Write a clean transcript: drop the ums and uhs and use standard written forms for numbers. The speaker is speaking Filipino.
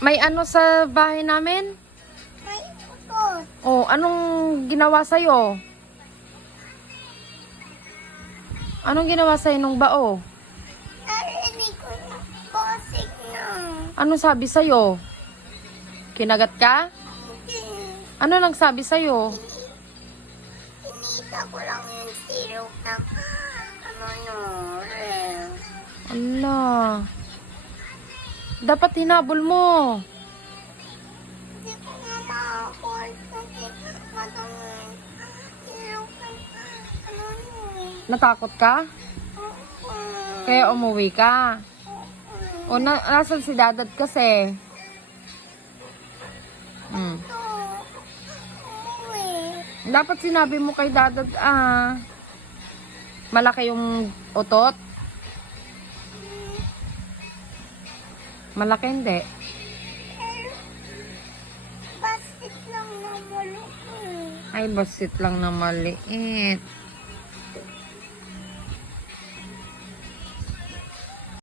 May ano sa bahay namin? May utot. Oh, anong ginawa sa'yo? Anong ginawa sa'yo nung bao? Narinig ko yung bosik na. Ano sabi sa'yo? Kinagat ka? Hindi. Ano nagsabi sa'yo? Hinita ko lang yung syrup na rel. Ala. Dapat hinabol mo. Hindi ko nga makakol kasi madami. Syrup na Natakot ka? Oo. Kaya umuwi ka? O nasan si dadad kasi? Ito. Umuwi. Dapat sinabi mo kay dadad, malaki yung utot? Malaki hindi. Pero, basket lang na malaki. Ay, basit lang na maliit.